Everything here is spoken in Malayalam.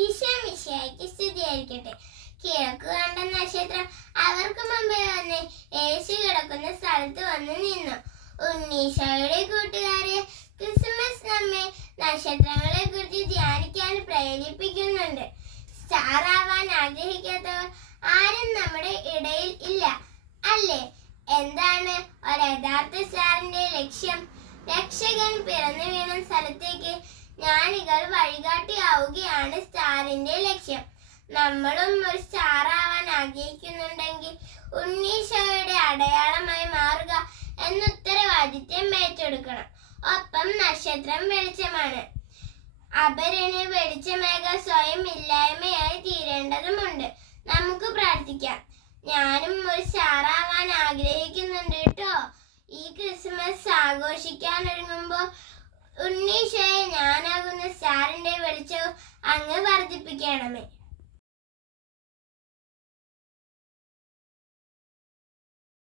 ഈശോ മിശിഹായ്ക്ക് സ്തുതിയായിരിക്കട്ടെ. കിഴക്ക് കണ്ട നക്ഷത്രം അവർക്ക് മുമ്പേ വന്ന് യേശു കിടക്കുന്ന സ്ഥലത്ത് വന്ന് നിന്നു. ഉണ്ണീശോയുടെ കൂട്ടുകാരെ, ക്രിസ്മസ് നമ്മെ നക്ഷത്രങ്ങളെ കുറിച്ച് ധ്യാനിക്കാൻ പ്രേരിപ്പിക്കുന്നുണ്ട്. സ്റ്റാർ ആവാൻ ആഗ്രഹിക്കാത്തവർ ആരും നമ്മുടെ ഇടയിൽ ഇല്ല, അല്ലേ? എന്താണ് ഒരു യഥാർത്ഥ സ്റ്റാറിന്റെ ലക്ഷ്യം? രക്ഷകൻ പിറന്നു വീണ സ്ഥലത്തേക്ക് ജ്ഞാനികൾ വഴികാട്ടിയാവുകയാണ് സ്റ്റാറിന്റെ ലക്ഷ്യം. നമ്മളും ഒരു സ്റ്റാർ ആവാൻ ആഗ്രഹിക്കുന്നുണ്ടെങ്കിൽ ഉണ്ണീശോയുടെ അടയാളമായി മാറുക എന്ന ഉത്തരവാദിത്യം ഏറ്റെടുക്കണം. ഒപ്പം നക്ഷത്രം വെളിച്ചമാണ്. അപരന് വെളിച്ചമേകാൻ സ്വയം ഇല്ലായ്മയായി തീരേണ്ടതുമുണ്ട്. നമുക്ക് പ്രാർത്ഥിക്കാം. ഞാനും ഒരു സ്റ്റാർ ആവാൻ ആഗ്രഹിക്കുന്നുണ്ട് കേട്ടോ. ഈ ക്രിസ്മസ് ആഘോഷിക്കാൻ ഒരുങ്ങുമ്പോൾ ഉണ്ണീശോയെ ഞാനാകുന്ന സ്റ്റാറിന്റെ വെളിച്ചവും അങ്ങ് വർദ്ധിപ്പിക്കണമേ.